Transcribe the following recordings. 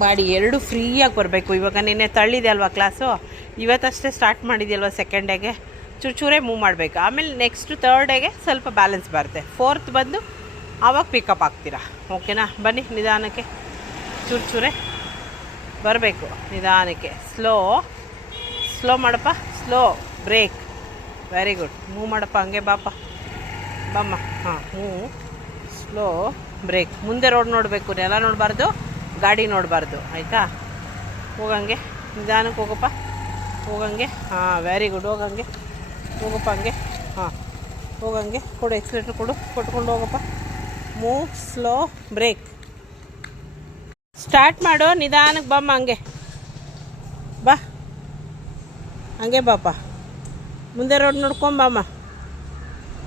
Body ಎರಡು ಫ್ರೀಯಾಗಿ ಬರಬೇಕು. ಇವಾಗ ನಿನ್ನೆ ತಳ್ಳಿದೆ ಅಲ್ವಾ ಕ್ಲಾಸು, ಇವತ್ತಷ್ಟೇ ಸ್ಟಾರ್ಟ್ ಮಾಡಿದೆಯಲ್ವ ಸೆಕೆಂಡ್ ಡೇಗೆ, ಚೂರೇ ಮೂವ್ ಮಾಡಬೇಕು. ಆಮೇಲೆ ನೆಕ್ಸ್ಟ್ ಥರ್ಡ್ ಡೇಗೆ ಸ್ವಲ್ಪ ಬ್ಯಾಲೆನ್ಸ್ ಬರುತ್ತೆ. ಫೋರ್ತ್ ಬಂದು ಆವಾಗ ಪಿಕಪ್ ಆಗ್ತೀರಾ. ಓಕೆನಾ? ಬನ್ನಿ ನಿಧಾನಕ್ಕೆ, ಚೂರೇ ಬರಬೇಕು ನಿಧಾನಕ್ಕೆ. ಸ್ಲೋ ಮಾಡಪ್ಪ, slow brake. Very good. Move ಮಾಡಪ್ಪ, ಹಂಗೆ ಬಾಪ, ಬಮ್ಮ. ಹಾಂ, ಮೂವ್, ಸ್ಲೋ ಬ್ರೇಕ್. ಮುಂದೆ ರೋಡ್ ನೋಡಬೇಕು, ನೆಲ ನೋಡಬಾರ್ದು, ಗಾಡಿ ನೋಡಬಾರ್ದು. ಆಯಿತಾ? ಹೋಗಂಗೆ ನಿಧಾನಕ್ಕೆ ಹೋಗಪ್ಪ, ಹೋಗಂಗೆ. ಹಾಂ, ವೆರಿ ಗುಡ್. ಹೋಗಪ್ಪ ಹಂಗೆ. ಹಾಂ, ಹೋಗಂಗೆ. ಕೊಡು, ಎಕ್ಸಿಲೇಟ್ರ್ ಕೊಟ್ಕೊಂಡು ಹೋಗಪ್ಪ. Move, slow break. ಸ್ಟಾರ್ಟ್ ಮಾಡು, ನಿಧಾನಕ್ಕೆ ಬಮ್ಮ, ಹಂಗೆ ಬಾ, ಹಂಗೆ ಬಾಪ. ಮುಂದೆ ರೋಡ್ ನೋಡ್ಕೊಂಬಮ್ಮ,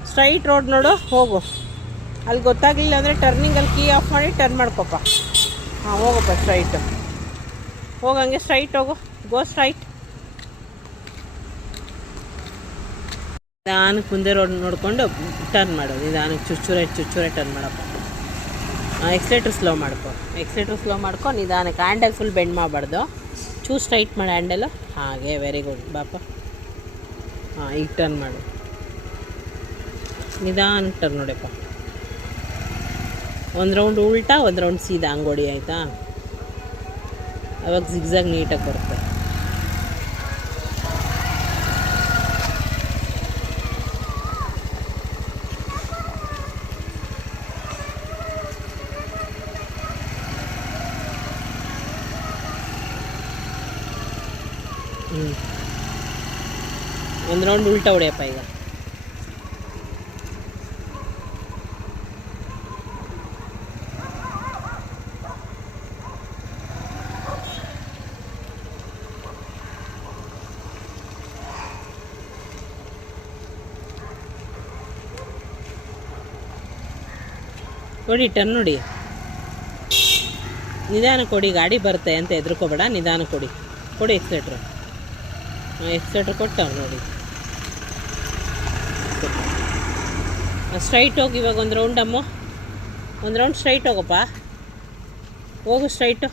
ಸ್ಟ್ರೈಟ್ ರೋಡ್ ನೋಡು, ಹೋಗು. ಅಲ್ಲಿ ಗೊತ್ತಾಗಲಿಲ್ಲ ಅಂದರೆ ಟರ್ನಿಂಗಲ್ಲಿ ಕೀ ಆಫ್ ಮಾಡಿ ಟರ್ನ್ ಮಾಡ್ಕೊಪ್ಪ. ಹಾಂ, ಹೋಗಪ್ಪ ಸ್ಟ್ರೈಟು, ಹೋಗಂಗೆ ಸ್ಟ್ರೈಟ್ ಹೋಗು. ಗೋ ಸ್ಟ್ರೈಟ್. ನಿಧಾನಕ್ಕೆ ಮುಂದೆ ರೋಡ್ ನೋಡಿಕೊಂಡು ಟರ್ನ್ ಮಾಡೋದು. ನಿಧಾನಕ್ಕೆ ಚುಚ್ಚೂರೆ ಟರ್ನ್ ಮಾಡಪ್ಪ. ಎಕ್ಸ್ಲೇಟ್ರ್ ಸ್ಲೋ ಮಾಡ್ಕೊ. ನಿಧಾನಕ್ಕೆ ಹ್ಯಾಂಡಲ್ ಫುಲ್ ಬೆಂಡ್ ಮಾಡಬಾರ್ದು, ಸ್ಟ್ರೈಟ್ ಮಾಡು ಹ್ಯಾಂಡಲು. ಹಾಗೆ, ವೆರಿ ಗುಡ್ ಬಾಪ. ಹಾಂ, ಈಗ ಟರ್ನ್ ಮಾಡು, ನಿಧಾನಕ್ಕೆ ಟರ್ನ್ ನೋಡಪ್ಪ. ಒಂದು ರೌಂಡ್ ಉಲ್ಟಾ, ಒಂದು ರೌಂಡ್ ಸೀದಾ ಹಂಗೋಡಿ. ಆಯಿತಾ? ಅವಾಗ ಜಿಗ್ಜಾಗ್ ನೀಟಾಗಿ ಬರುತ್ತೆ. ಒಂದು ರೌಂಡ್ ಉಲ್ಟಾ ಹೊಡೆಯಪ್ಪ ಈಗ. ಕೊಡಿ, ಟರ್ನ್ ನೋಡಿ, ನಿಧಾನ ಕೊಡಿ. ಗಾಡಿ ಬರುತ್ತೆ ಅಂತ ಹೆದರ್ಕೋಬೇಡ, ನಿಧಾನ ಕೊಡಿ. ಎಕ್ಸ್ಲೇಟ್ರ್ ಕೊಟ್ಟು ನೋಡಿ. ಸ್ಟ್ರೈಟ್ ಹೋಗಿ. ಇವಾಗ ಒಂದು ರೌಂಡ್ ಸ್ಟ್ರೈಟ್ ಹೋಗಪ್ಪ, ಹೋಗು ಸ್ಟ್ರೈಟು.